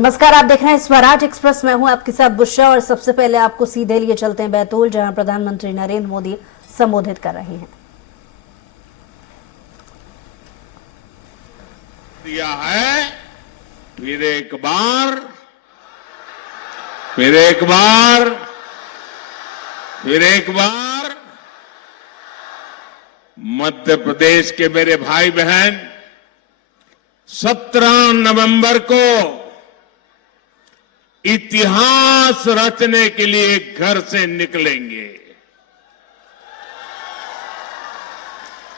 नमस्कार, आप देख रहे हैं स्वराज एक्सप्रेस। मैं हूं आपके साथ बुशरा और सबसे पहले आपको सीधे लिए चलते हैं बैतूल, जहां प्रधानमंत्री नरेंद्र मोदी संबोधित कर रहे हैं। दिया है फिर एक बार मध्य प्रदेश के मेरे भाई बहन 17 नवंबर को इतिहास रचने के लिए घर से निकलेंगे।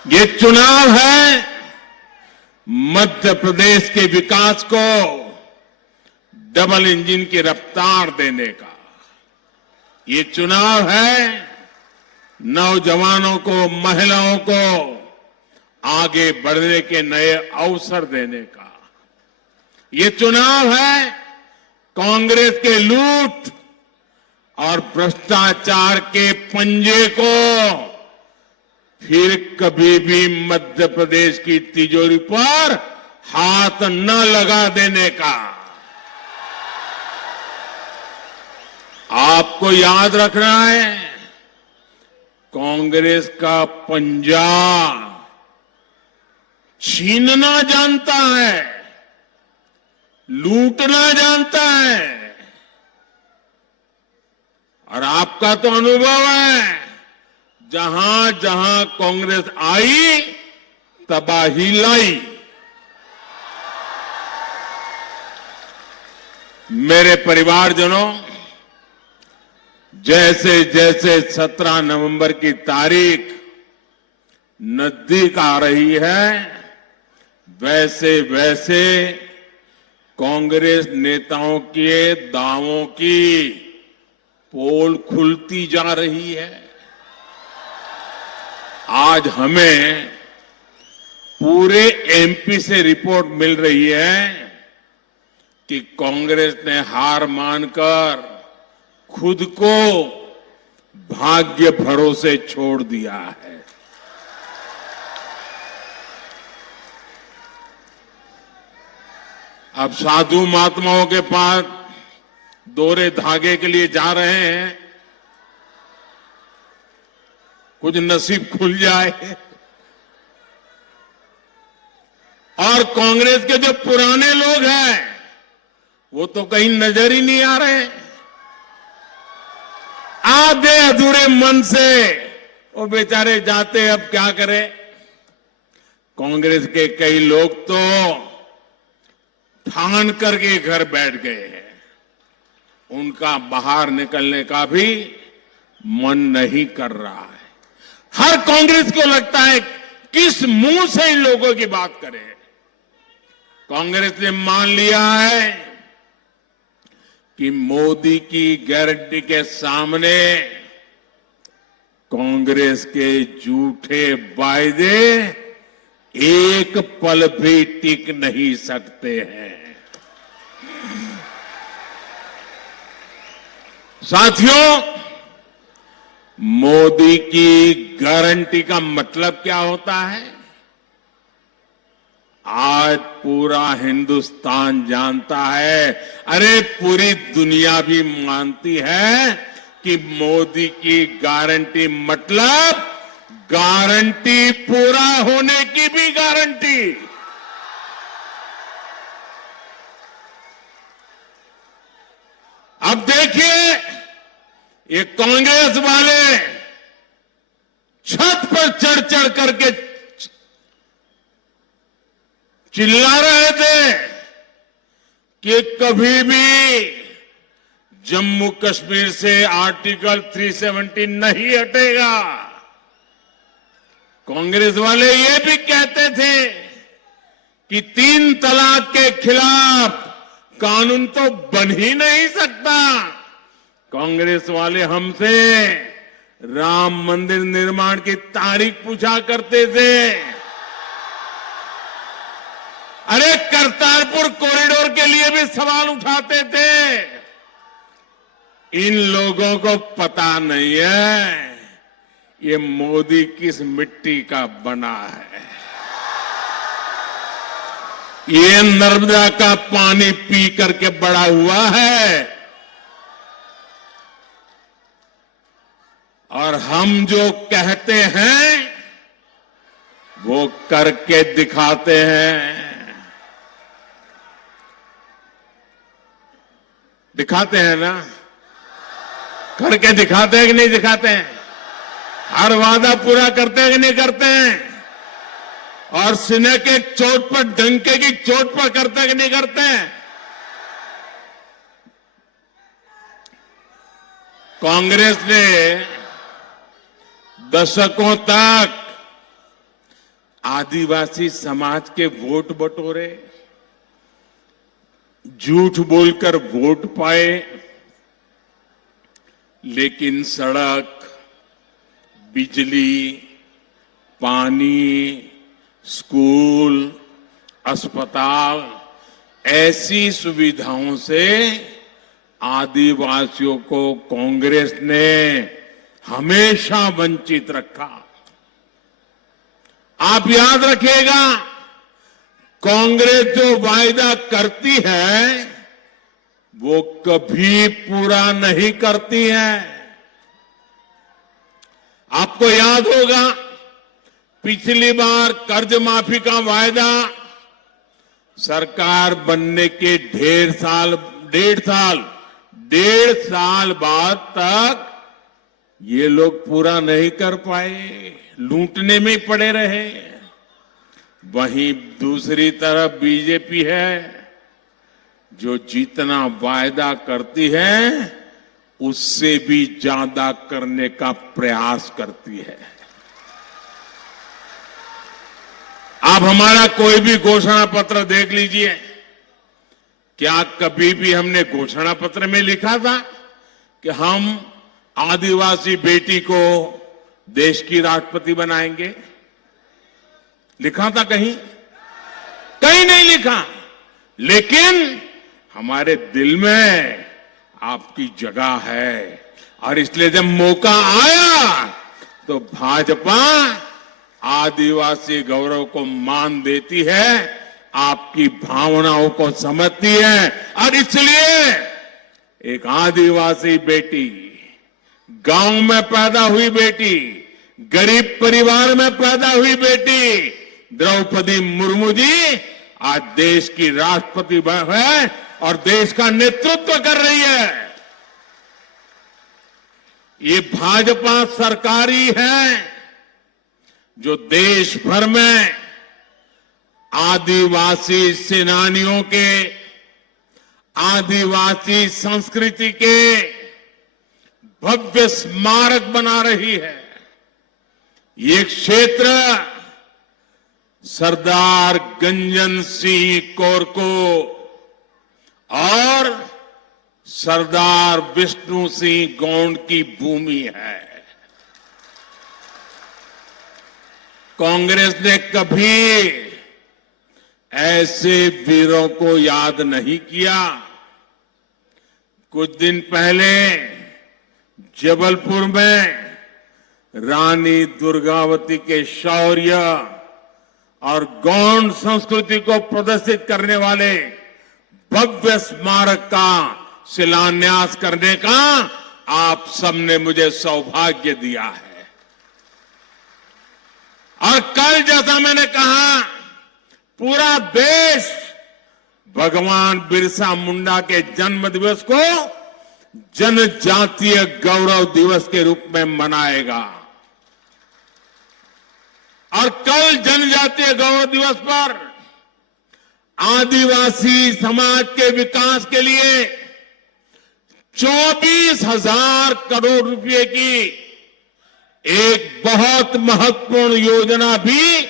ये चुनाव है मध्य प्रदेश के विकास को डबल इंजन की रफ्तार देने का। ये चुनाव है नौजवानों को, महिलाओं को आगे बढ़ने के नए अवसर देने का। ये चुनाव है कांग्रेस के लूट और भ्रष्टाचार के पंजे को फिर कभी भी मध्य प्रदेश की तिजोरी पर हाथ न लगा देने का। आपको याद रखना है, कांग्रेस का पंजा छीनना जानता है, लूटना जानता है। और आपका तो अनुभव है, जहां जहां कांग्रेस आई तबाही लाई। मेरे परिवारजनों, जैसे जैसे 17 नवंबर की तारीख नजदीक आ रही है, वैसे वैसे कांग्रेस नेताओं के दावों की पोल खुलती जा रही है। आज हमें पूरे एमपी से रिपोर्ट मिल रही है कि कांग्रेस ने हार मानकर खुद को भाग्य भरोसे छोड़ दिया है। अब साधु महात्माओं के पास दोहरे धागे के लिए जा रहे हैं, कुछ नसीब खुल जाए। और कांग्रेस के जो पुराने लोग हैं वो तो कहीं नजर ही नहीं आ रहे। आधे अधूरे मन से वो बेचारे जाते, अब क्या करें। कांग्रेस के कई लोग तो ठान करके घर बैठ गए हैं, उनका बाहर निकलने का भी मन नहीं कर रहा है। हर कांग्रेस को लगता है किस मुंह से इन लोगों की बात करें। कांग्रेस ने मान लिया है कि मोदी की गारंटी के सामने कांग्रेस के झूठे वायदे एक पल भी टिक नहीं सकते हैं। साथियों, मोदी की गारंटी का मतलब क्या होता है? आज पूरा हिंदुस्तान जानता है, अरे पूरी दुनिया भी मानती है कि मोदी की गारंटी मतलब गारंटी पूरा होने की भी गारंटी। अब देखिए, ये कांग्रेस वाले छत पर चढ़ चढ़ करके चिल्ला रहे थे कि कभी भी जम्मू कश्मीर से आर्टिकल 370 नहीं हटेगा। कांग्रेस वाले ये भी कहते थे कि 3 तलाक के खिलाफ कानून तो बन ही नहीं सकता। कांग्रेस वाले हमसे राम मंदिर निर्माण की तारीख पूछा करते थे। अरे करतारपुर कॉरिडोर के लिए भी सवाल उठाते थे। इन लोगों को पता नहीं है ये मोदी किस मिट्टी का बना है। ये नर्मदा का पानी पी करके बड़ा हुआ है और हम जो कहते हैं वो करके दिखाते हैं। दिखाते हैं ना, करके दिखाते हैं कि नहीं दिखाते हैं? हर वादा पूरा करते हैं कि नहीं करते हैं? और सीने के चोट पर, डंके की चोट पर करते हैं कि नहीं करते हैं? कांग्रेस ने दशकों तक आदिवासी समाज के वोट बटोरे, झूठ बोलकर वोट पाए, लेकिन सड़क, बिजली, पानी, स्कूल, अस्पताल ऐसी सुविधाओं से आदिवासियों को कांग्रेस ने हमेशा वंचित रखा। आप याद रखिएगा, कांग्रेस जो वायदा करती है वो कभी पूरा नहीं करती है। आपको याद होगा, पिछली बार कर्ज माफी का वायदा सरकार बनने के डेढ़ साल बाद तक ये लोग पूरा नहीं कर पाए, लूटने में ही पड़े रहे। वहीं दूसरी तरफ बीजेपी है जो जितना वायदा करती है उससे भी ज्यादा करने का प्रयास करती है। आप हमारा कोई भी घोषणा पत्र देख लीजिए, क्या कभी भी हमने घोषणा पत्र में लिखा था कि हम आदिवासी बेटी को देश की राष्ट्रपति बनाएंगे? लिखा था कहीं? कहीं नहीं लिखा। लेकिन हमारे दिल में आपकी जगह है और इसलिए जब मौका आया तो भाजपा आदिवासी गौरव को मान देती है, आपकी भावनाओं को समझती है और इसलिए एक आदिवासी बेटी, गांव में पैदा हुई बेटी, गरीब परिवार में पैदा हुई बेटी द्रौपदी मुर्मू जी आज देश की राष्ट्रपति है और देश का नेतृत्व कर रही है। ये भाजपा सरकारी है जो देश भर में आदिवासी सेनानियों के, आदिवासी संस्कृति के भव्य स्मारक बना रही है। ये क्षेत्र सरदार गंजन सिंह कोरको और सरदार विष्णु सिंह गौंड की भूमि है। कांग्रेस ने कभी ऐसे वीरों को याद नहीं किया। कुछ दिन पहले जबलपुर में रानी दुर्गावती के शौर्य और गौंड संस्कृति को प्रदर्शित करने वाले भव्य स्मारक का शिलान्यास करने का आप सबने मुझे सौभाग्य दिया है। और कल जैसा मैंने कहा, पूरा देश भगवान बिरसा मुंडा के जन्म दिवस को जनजातीय गौरव दिवस के रूप में मनाएगा। और कल जनजातीय गौरव दिवस पर आदिवासी समाज के विकास के लिए 24,000 करोड़ रुपए की एक बहुत महत्वपूर्ण योजना भी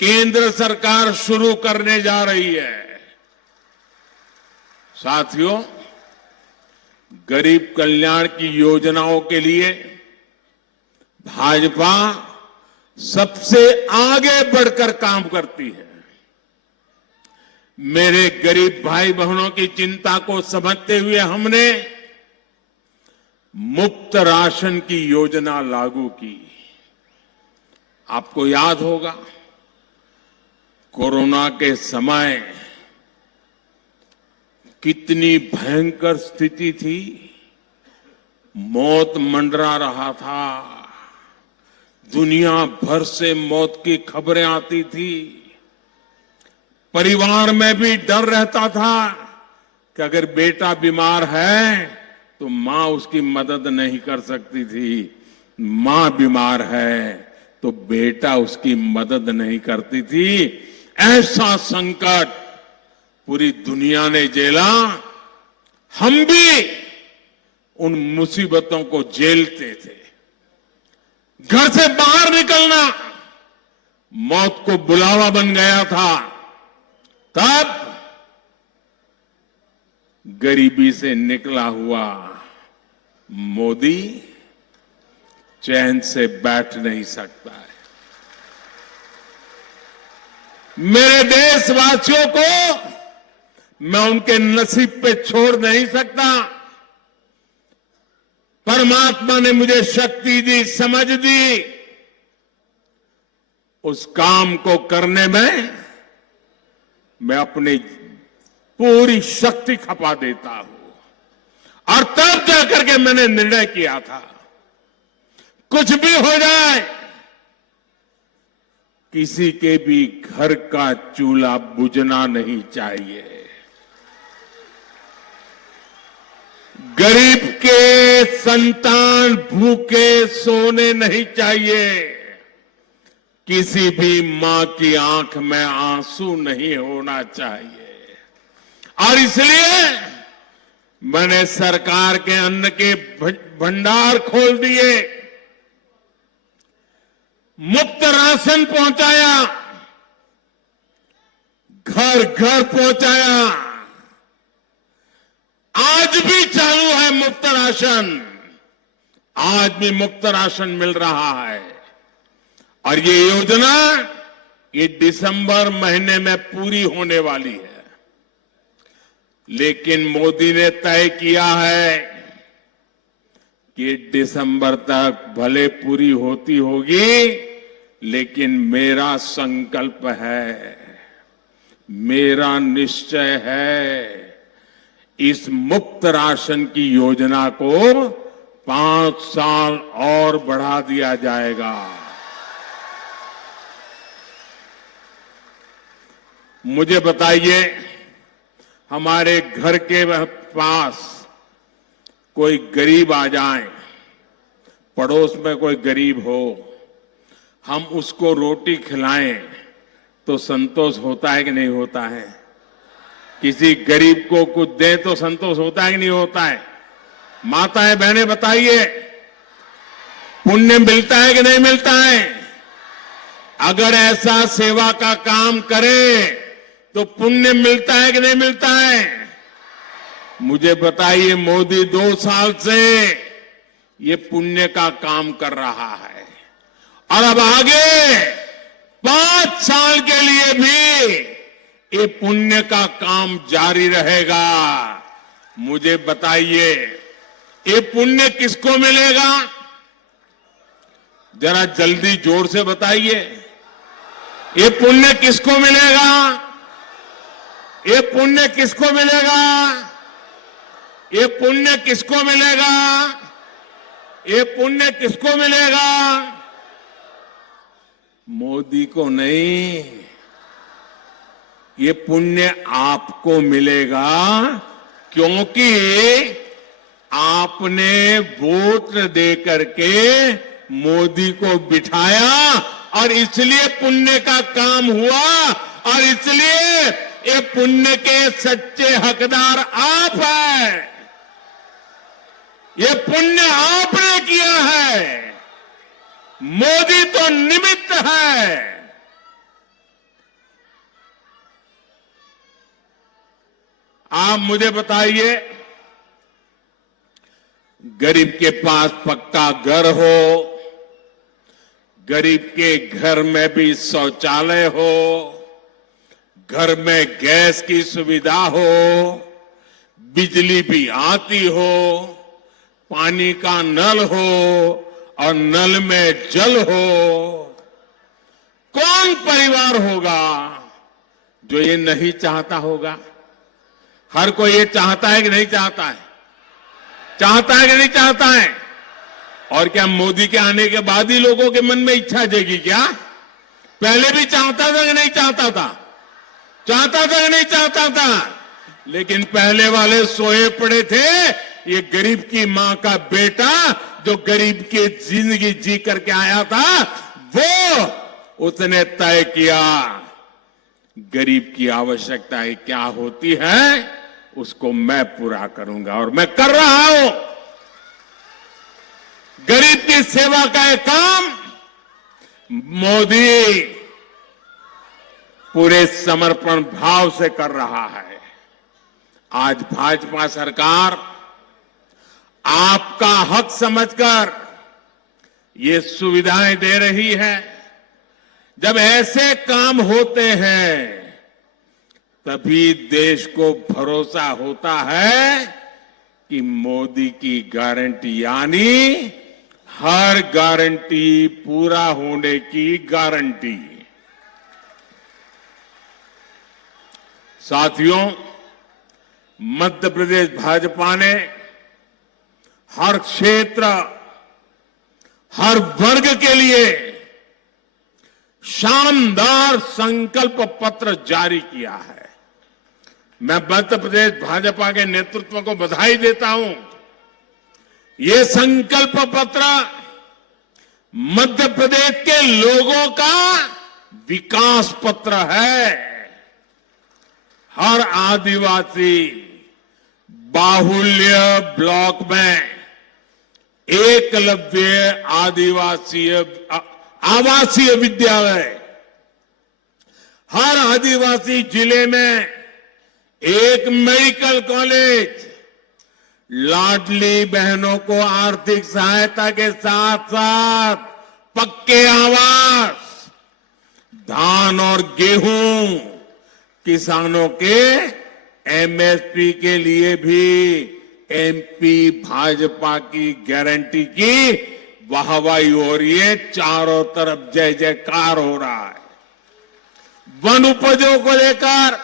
केंद्र सरकार शुरू करने जा रही है। साथियों, गरीब कल्याण की योजनाओं के लिए भाजपा सबसे आगे बढ़कर काम करती है। मेरे गरीब भाई बहनों की चिंता को समझते हुए हमने मुफ्त राशन की योजना लागू की। आपको याद होगा, कोरोना के समय कितनी भयंकर स्थिति थी, मौत मंडरा रहा था, दुनिया भर से मौत की खबरें आती थी, परिवार में भी डर रहता था कि अगर बेटा बीमार है तो मां उसकी मदद नहीं कर सकती थी, मां बीमार है तो बेटा उसकी मदद नहीं करती थी। ऐसा संकट पूरी दुनिया ने झेला, हम भी उन मुसीबतों को झेलते थे। घर से बाहर निकलना मौत को बुलावा बन गया था। तब गरीबी से निकला हुआ मोदी चैन से बैठ नहीं सकता है। मेरे देशवासियों को मैं उनके नसीब पे छोड़ नहीं सकता। परमात्मा ने मुझे शक्ति दी, समझ दी, उस काम को करने में मैं अपनी पूरी शक्ति खपा देता हूं। और तब जाकर के मैंने निर्णय किया था, कुछ भी हो जाए, किसी के भी घर का चूल्हा बुझना नहीं चाहिए, गरीब के संतान भूखे सोने नहीं चाहिए, किसी भी मां की आंख में आंसू नहीं होना चाहिए। और इसलिए मैंने सरकार के अन्न के भंडार खोल दिए, मुफ्त राशन पहुंचाया, घर घर पहुंचाया। आज भी चालू है मुफ्त राशन, आज भी मुफ्त राशन मिल रहा है। और ये योजना ये दिसंबर महीने में पूरी होने वाली है। लेकिन मोदी ने तय किया है कि दिसंबर तक भले पूरी होती होगी, लेकिन मेरा संकल्प है, मेरा निश्चय है, इस मुफ्त राशन की योजना को 5 साल और बढ़ा दिया जाएगा। मुझे बताइए, हमारे घर के पास कोई गरीब आ जाए, पड़ोस में कोई गरीब हो, हम उसको रोटी खिलाएं तो संतोष होता है कि नहीं होता है? किसी गरीब को कुछ दें तो संतोष होता है कि नहीं होता है? माताएं बहनें बताइए, पुण्य मिलता है कि नहीं मिलता है? अगर ऐसा सेवा का काम करें तो पुण्य मिलता है कि नहीं मिलता है? मुझे बताइए, मोदी 2 साल से ये पुण्य का काम कर रहा है और अब आगे 5 साल के लिए भी ये पुण्य का काम जारी रहेगा। मुझे बताइए, ये पुण्य किसको मिलेगा? जरा जल्दी जोर से बताइए, ये पुण्य किसको मिलेगा? ये पुण्य किसको मिलेगा? ये पुण्य किसको मिलेगा? ये पुण्य किसको मिलेगा? मोदी को नहीं, ये पुण्य आपको मिलेगा, क्योंकि आपने वोट दे करके मोदी को बिठाया और इसलिए पुण्य का काम हुआ और इसलिए ये पुण्य के सच्चे हकदार आप हैं। ये पुण्य आपने किया है, मोदी तो निमित्त है। आप मुझे बताइए, गरीब के पास पक्का घर हो, गरीब के घर में भी शौचालय हो, घर में गैस की सुविधा हो, बिजली भी आती हो, पानी का नल हो और नल में जल हो, कौन परिवार होगा जो ये नहीं चाहता होगा? हर कोई ये चाहता है कि नहीं चाहता है? चाहता है कि नहीं चाहता है? और क्या मोदी के आने के बाद ही लोगों के मन में इच्छा जगी क्या? पहले भी चाहता था कि नहीं चाहता था? चाहता था कि नहीं चाहता था? लेकिन पहले वाले सोए पड़े थे। ये गरीब की मां का बेटा जो गरीब की जिंदगी जी करके आया था, वो उसने तय किया गरीब की आवश्यकताएं क्या होती है, उसको मैं पूरा करूंगा और मैं कर रहा हूं। गरीब की सेवा का एक काम मोदी पूरे समर्पण भाव से कर रहा है। आज भाजपा सरकार आपका हक समझकर ये सुविधाएं दे रही है। जब ऐसे काम होते हैं तभी देश को भरोसा होता है कि मोदी की गारंटी यानी हर गारंटी पूरा होने की गारंटी। साथियों, मध्य प्रदेश भाजपा ने हर क्षेत्र, हर वर्ग के लिए शानदार संकल्प पत्र जारी किया है। मैं मध्य प्रदेश भाजपा के नेतृत्व को बधाई देता हूं। ये संकल्प पत्र मध्य प्रदेश के लोगों का विकास पत्र है। हर आदिवासी बाहुल्य ब्लॉक में एकलव्य आवासीय विद्यालय, हर आदिवासी जिले में एक मेडिकल कॉलेज, लाडली बहनों को आर्थिक सहायता के साथ साथ पक्के आवास, धान और गेहूं, किसानों के एमएसपी के लिए भी एमपी भाजपा की गारंटी की वाहवाही हो रही है। चारों तरफ जय जयकार हो रहा है। वन उपजों को लेकर,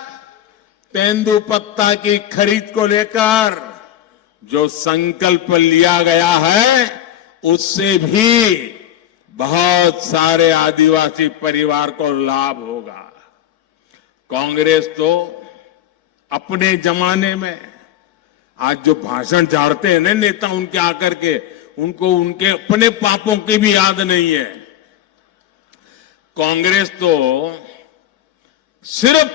तेंदुपत्ता की खरीद को लेकर जो संकल्प लिया गया है, उससे भी बहुत सारे आदिवासी परिवार को लाभ होगा। कांग्रेस तो अपने जमाने में, आज जो भाषण झाड़ते हैं ना नेता उनके आकर के, उनको उनके अपने पापों की भी याद नहीं है। कांग्रेस तो सिर्फ,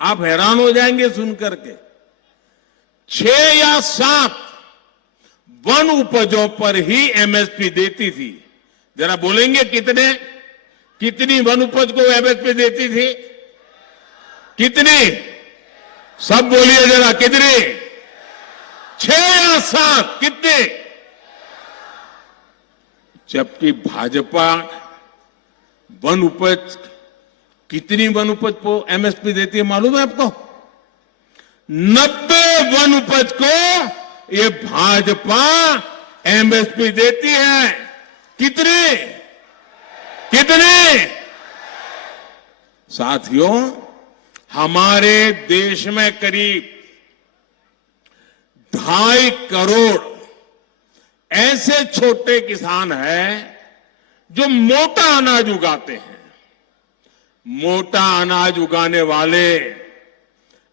आप हैरान हो जाएंगे सुनकर के, 6 या 7 वन उपजों पर ही एमएसपी देती थी। जरा बोलेंगे कितनी वन उपज को एमएसपी देती थी? कितनी? सब बोलिए जरा, कितनी? 6 या 7? कितने? जबकि भाजपा वन उपज, कितनी वन उपज को एमएसपी देती है मालूम है आपको? 90 वन उपज को ये भाजपा एमएसपी देती है। कितने? साथियों, हमारे देश में करीब 2.5 करोड़ ऐसे छोटे किसान हैं जो मोटा अनाज उगाते हैं। मोटा अनाज उगाने वाले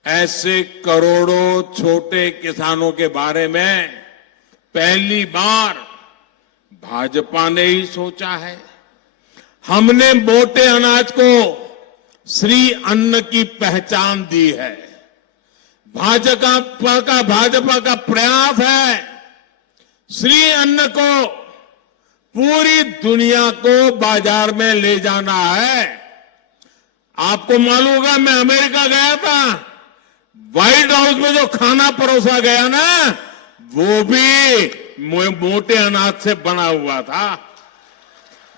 ऐसे करोड़ों छोटे किसानों के बारे में पहली बार भाजपा ने ही सोचा है। हमने मोटे अनाज को श्री अन्न की पहचान दी है। भाजपा का प्रयास है श्री अन्न को पूरी दुनिया को बाजार में ले जाना है। आपको मालूम होगा, मैं अमेरिका गया था, व्हाइट हाउस में जो खाना परोसा गया ना, वो भी मोटे अनाज से बना हुआ था।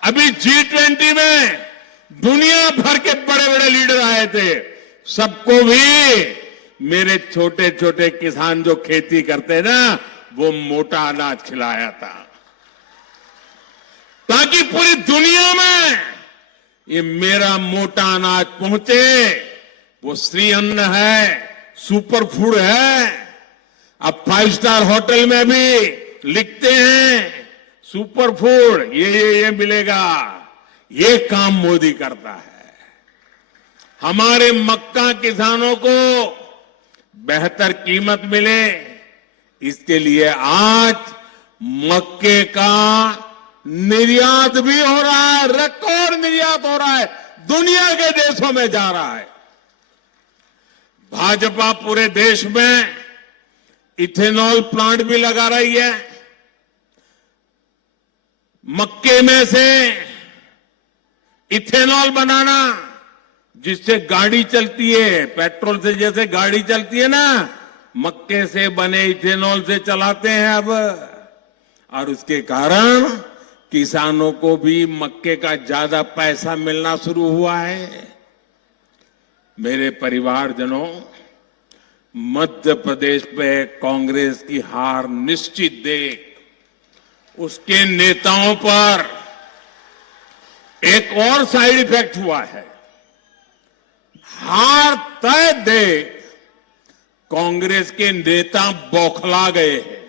अभी G20 में दुनिया भर के बड़े बड़े लीडर आए थे, सबको भी मेरे छोटे छोटे किसान जो खेती करते ना, वो मोटा अनाज खिलाया था, ताकि पूरी दुनिया में ये मेरा मोटा अनाज पहुंचे। वो श्री अन्न है, सुपर फूड है। अब 5 स्टार होटल में भी लिखते हैं सुपर फूड, ये मिलेगा। ये काम मोदी करता है। हमारे मक्का किसानों को बेहतर कीमत मिले, इसके लिए आज मक्के का निर्यात भी हो रहा है, रिकॉर्ड निर्यात हो रहा है, दुनिया के देशों में जा रहा है। भाजपा पूरे देश में इथेनॉल प्लांट भी लगा रही है। मक्के में से इथेनॉल बनाना, जिससे गाड़ी चलती है, पेट्रोल से जैसे गाड़ी चलती है ना, मक्के से बने इथेनॉल से चलाते हैं अब। और उसके कारण किसानों को भी मक्के का ज्यादा पैसा मिलना शुरू हुआ है। मेरे परिवारजनों, मध्य प्रदेश पे कांग्रेस की हार निश्चित देख उसके नेताओं पर एक और साइड इफेक्ट हुआ है। हार तय देख कांग्रेस के नेता बौखला गए हैं।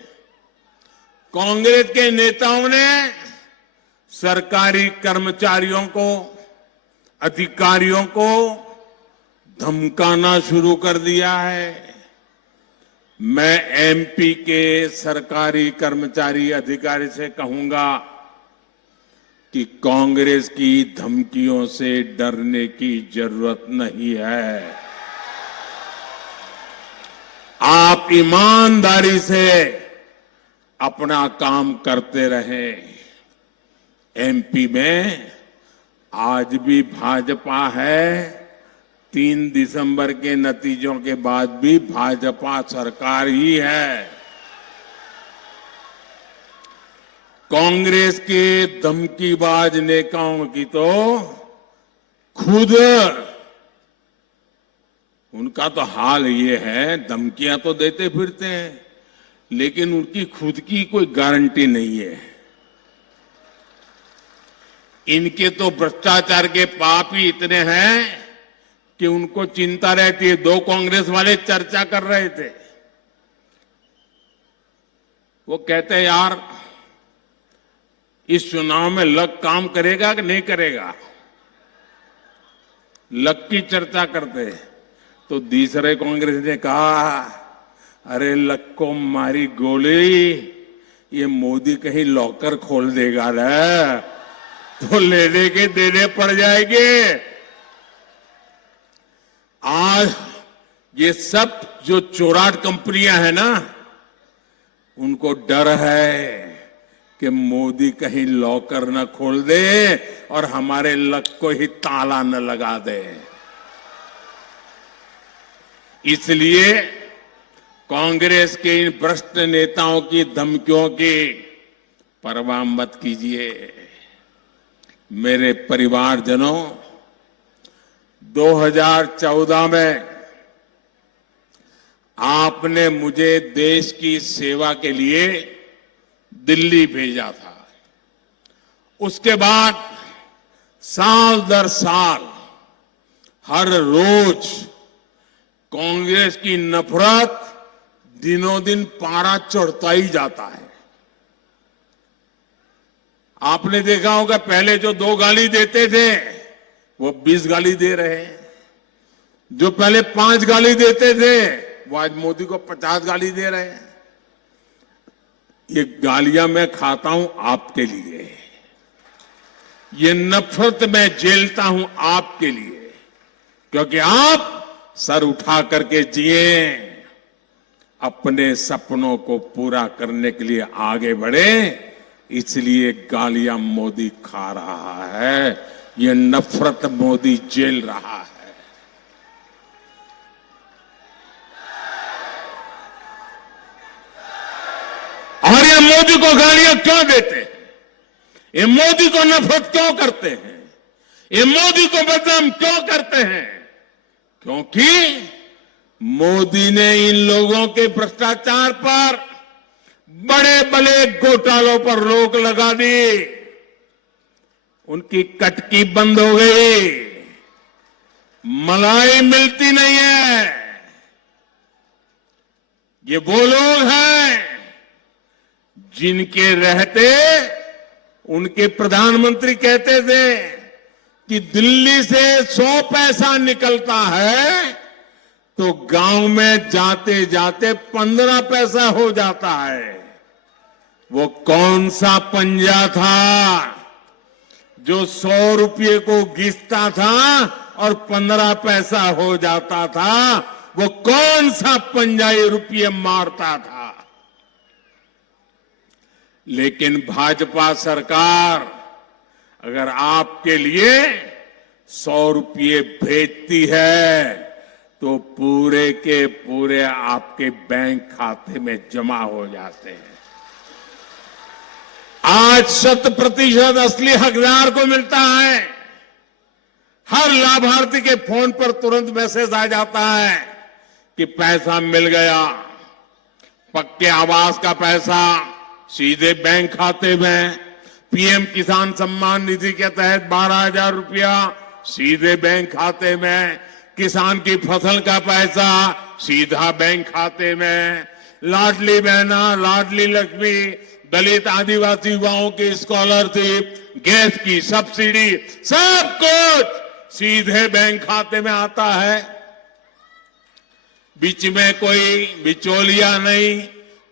कांग्रेस के नेताओं ने सरकारी कर्मचारियों को, अधिकारियों को धमकाना शुरू कर दिया है। मैं एमपी के सरकारी कर्मचारी अधिकारी से कहूंगा कि कांग्रेस की धमकियों से डरने की जरूरत नहीं है। आप ईमानदारी से अपना काम करते रहें। एमपी में आज भी भाजपा है। 3 दिसंबर के नतीजों के बाद भी भाजपा सरकार ही है। कांग्रेस के धमकीबाज नेताओं की तो खुद उनका तो हाल ये है, धमकियां तो देते फिरते हैं, लेकिन उनकी खुद की कोई गारंटी नहीं है। इनके तो भ्रष्टाचार के पाप ही इतने हैं कि उनको चिंता रहती है। 2 कांग्रेस वाले चर्चा कर रहे थे। वो कहते हैं, यार इस चुनाव में लक काम करेगा कि नहीं करेगा। लक की चर्चा करते तो दूसरे कांग्रेस ने कहा, अरे लक को मारी गोली, ये मोदी कहीं लॉकर खोल देगा ना, तो लेने के देने पड़ जाएंगे। आज ये सब जो चोराट कंपनियां हैं ना, उनको डर है कि मोदी कहीं लॉकर न खोल दे और हमारे लक को ही ताला न लगा दे। इसलिए कांग्रेस के इन भ्रष्ट नेताओं की धमकियों की परवाह मत कीजिए। मेरे परिवारजनों, 2014 में आपने मुझे देश की सेवा के लिए दिल्ली भेजा था। उसके बाद साल दर साल हर रोज कांग्रेस की नफरत दिनों दिन पारा चढ़ता ही जाता है। आपने देखा होगा, पहले जो 2 गाली देते थे वो 20 गाली दे रहे हैं। जो पहले 5 गाली देते थे वो आज मोदी को 50 गाली दे रहे हैं। ये गालियां मैं खाता हूं आपके लिए, ये नफरत मैं झेलता हूं आपके लिए, क्योंकि आप सर उठा करके जिए, अपने सपनों को पूरा करने के लिए आगे बढ़े। इसलिए गालियां मोदी खा रहा है, ये नफरत मोदी झेल रहा है। और ये मोदी को गालियां क्यों देते हैं? ये मोदी को नफरत क्यों करते हैं? ये मोदी को बदनाम क्यों करते हैं? क्योंकि मोदी ने इन लोगों के भ्रष्टाचार पर, बड़े बड़े घोटालों पर रोक लगा दी। उनकी कटकी बंद हो गई, मलाई मिलती नहीं है। ये वो लोग हैं जिनके रहते उनके प्रधानमंत्री कहते थे कि दिल्ली से 100 पैसा निकलता है तो गांव में जाते जाते 15 पैसा हो जाता है। वो कौन सा पंजा था जो 100 रुपये को घिसता था और 15 पैसा हो जाता था? वो कौन सा पंजाई रुपये मारता था? लेकिन भाजपा सरकार अगर आपके लिए 100 रुपये भेजती है तो पूरे के पूरे आपके बैंक खाते में जमा हो जाते हैं। आज 100% असली हकदार को मिलता है। हर लाभार्थी के फोन पर तुरंत मैसेज आ जाता है कि पैसा मिल गया। पक्के आवास का पैसा सीधे बैंक खाते में, पीएम किसान सम्मान निधि के तहत 12,000 रुपया सीधे बैंक खाते में, किसान की फसल का पैसा सीधा बैंक खाते में, लाडली बहना, लाडली लक्ष्मी, दलित आदिवासी युवाओं की स्कॉलरशिप, गैस की सब्सिडी, सब कुछ सीधे बैंक खाते में आता है। बीच में कोई बिचौलिया नहीं,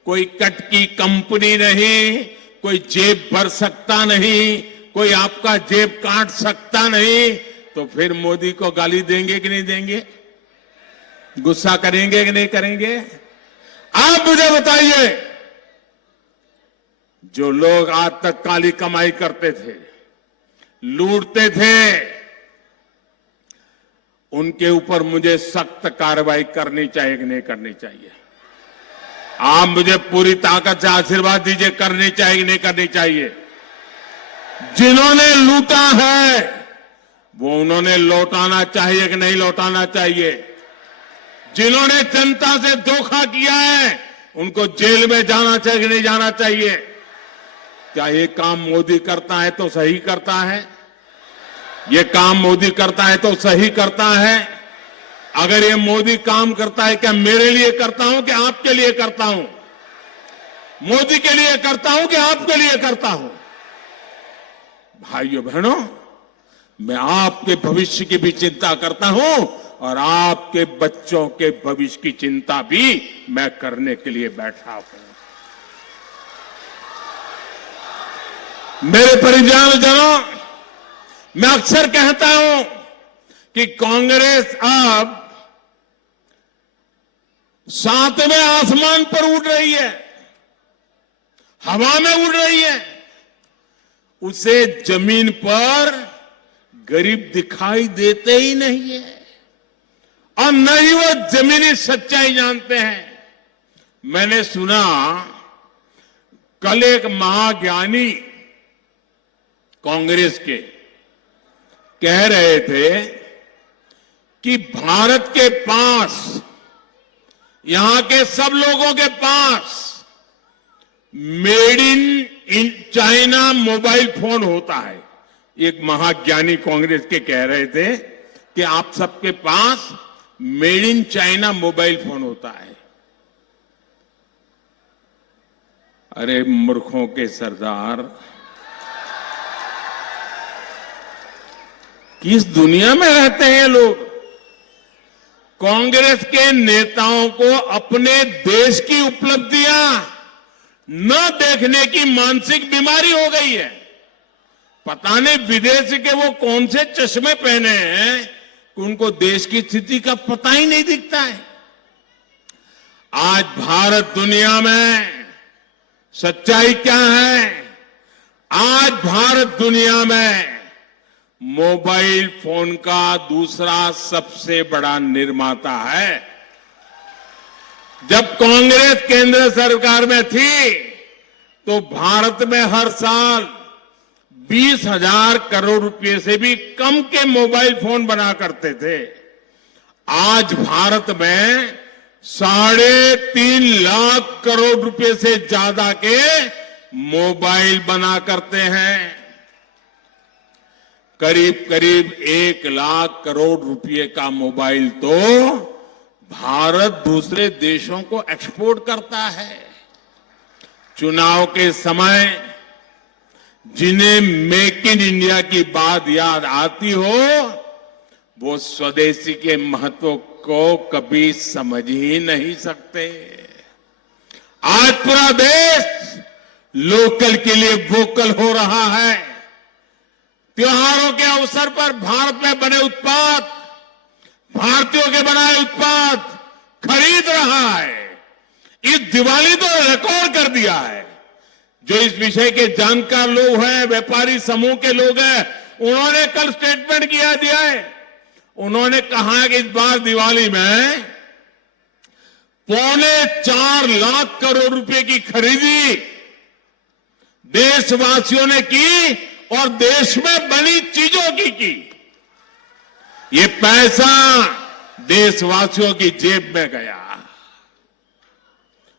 कोई कट की कंपनी नहीं, कोई जेब भर सकता नहीं, कोई आपका जेब काट सकता नहीं। तो फिर मोदी को गाली देंगे कि नहीं देंगे? गुस्सा करेंगे कि नहीं करेंगे? आप मुझे बताइए, जो लोग आज तक काली कमाई करते थे, लूटते थे, उनके ऊपर मुझे सख्त कार्रवाई करनी चाहिए कि नहीं करनी चाहिए? आप मुझे पूरी ताकत से आशीर्वाद दीजिए, करनी चाहिए कि नहीं करनी चाहिए? जिन्होंने लूटा है वो उन्होंने लौटाना चाहिए कि नहीं लौटाना चाहिए? जिन्होंने जनता से धोखा किया है उनको जेल में जाना चाहिए कि नहीं जाना चाहिए? क्या ये काम मोदी करता है तो सही करता है? ये काम मोदी करता है तो सही करता है? अगर ये मोदी काम करता है, क्या मेरे लिए करता हूं कि आपके लिए करता हूं? मोदी के लिए करता हूं कि आपके लिए करता हूं? भाइयों बहनों, मैं आपके भविष्य की भी चिंता करता हूं और आपके बच्चों के भविष्य की चिंता भी मैं करने के लिए बैठा हूं। मेरे परिजनों, मैं अक्सर कहता हूं कि कांग्रेस अब 7वें आसमान पर उड़ रही है, हवा में उड़ रही है। उसे जमीन पर गरीब दिखाई देते ही नहीं है और न ही वो जमीनी सच्चाई जानते हैं। मैंने सुना कल एक महाज्ञानी कांग्रेस के कह रहे थे कि भारत के पास, यहां के सब लोगों के पास made in China mobile phone होता है। एक महाज्ञानी कांग्रेस के कह रहे थे कि आप सबके पास made in China mobile phone होता है। अरे मूर्खों के सरदार, किस दुनिया में रहते हैं लोग? कांग्रेस के नेताओं को अपने देश की उपलब्धियां न देखने की मानसिक बीमारी हो गई है। पता नहीं विदेश के वो कौन से चश्मे पहने हैं कि उनको देश की स्थिति का पता ही नहीं दिखता है। आज भारत दुनिया में सच्चाई क्या है? आज भारत दुनिया में मोबाइल फोन का दूसरा सबसे बड़ा निर्माता है। जब कांग्रेस केंद्र सरकार में थी तो भारत में हर साल 20,000 करोड़ रुपए से भी कम के मोबाइल फोन बना करते थे। आज भारत में 3.5 लाख करोड़ रुपए से ज्यादा के मोबाइल बना करते हैं। करीब करीब 1 लाख करोड़ रुपए का मोबाइल तो भारत दूसरे देशों को एक्सपोर्ट करता है। चुनाव के समय जिन्हें मेक इन इंडिया की बात याद आती हो, वो स्वदेशी के महत्व को कभी समझ ही नहीं सकते। आज पूरा देश लोकल के लिए वोकल हो रहा है। त्योहारों के अवसर पर भारत में बने उत्पाद, भारतीयों के बनाए उत्पाद खरीद रहा है। इस दिवाली तो रिकॉर्ड कर दिया है। जो इस विषय के जानकार लोग हैं, व्यापारी समूह के लोग हैं, उन्होंने कल स्टेटमेंट दिया है। उन्होंने कहा है कि इस बार दिवाली में 4.25 लाख करोड़ रुपए की खरीदी देशवासियों ने की और देश में बनी चीजों की। ये पैसा देशवासियों की जेब में गया।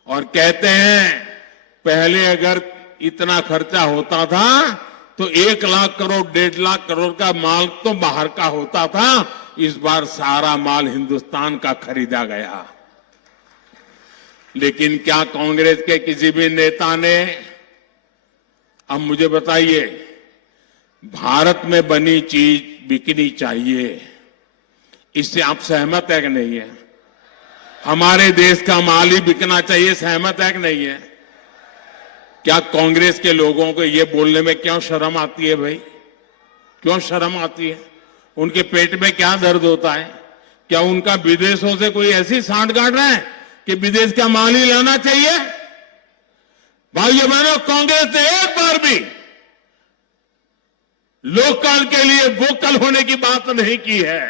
और कहते हैं पहले अगर इतना खर्चा होता था तो 1 लाख करोड़ 1.5 लाख करोड़ का माल तो बाहर का होता था। इस बार सारा माल हिंदुस्तान का खरीदा गया। लेकिन क्या कांग्रेस के किसी भी नेता ने, अब मुझे बताइए, भारत में बनी चीज बिकनी चाहिए, इससे आप सहमत है कि नहीं है? हमारे देश का माल ही बिकना चाहिए, सहमत है कि नहीं है? क्या कांग्रेस के लोगों को ये बोलने में क्यों शर्म आती है भाई? क्यों शर्म आती है? उनके पेट में क्या दर्द होता है? क्या उनका विदेशों से कोई ऐसी सांठगांठ है कि विदेश का माल ही लाना चाहिए? भाइयों बहनों, कांग्रेस ने एक बार भी लोकल के लिए वोकल होने की बात नहीं की है।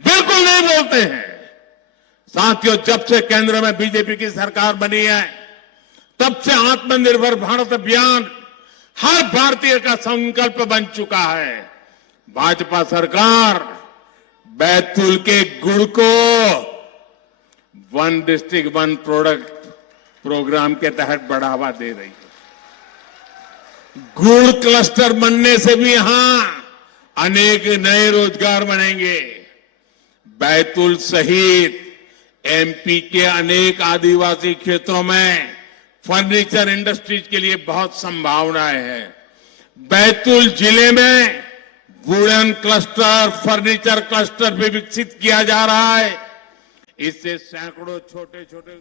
बिल्कुल नहीं बोलते हैं। साथियों, जब से केंद्र में बीजेपी की सरकार बनी है, तब से आत्मनिर्भर भारत अभियान हर भारतीय का संकल्प बन चुका है। भाजपा सरकार बैतूल के गुड़ को 1 डिस्ट्रिक्ट 1 प्रोडक्ट प्रोग्राम के तहत बढ़ावा दे रही है। गुड़ क्लस्टर बनने से भी यहां अनेक नए रोजगार बनेंगे। बैतूल सहित एमपी के अनेक आदिवासी क्षेत्रों में फर्नीचर इंडस्ट्रीज के लिए बहुत संभावनाएं हैं। बैतूल जिले में वुडन क्लस्टर, फर्नीचर क्लस्टर भी विकसित किया जा रहा है। इससे सैकड़ों छोटे छोटे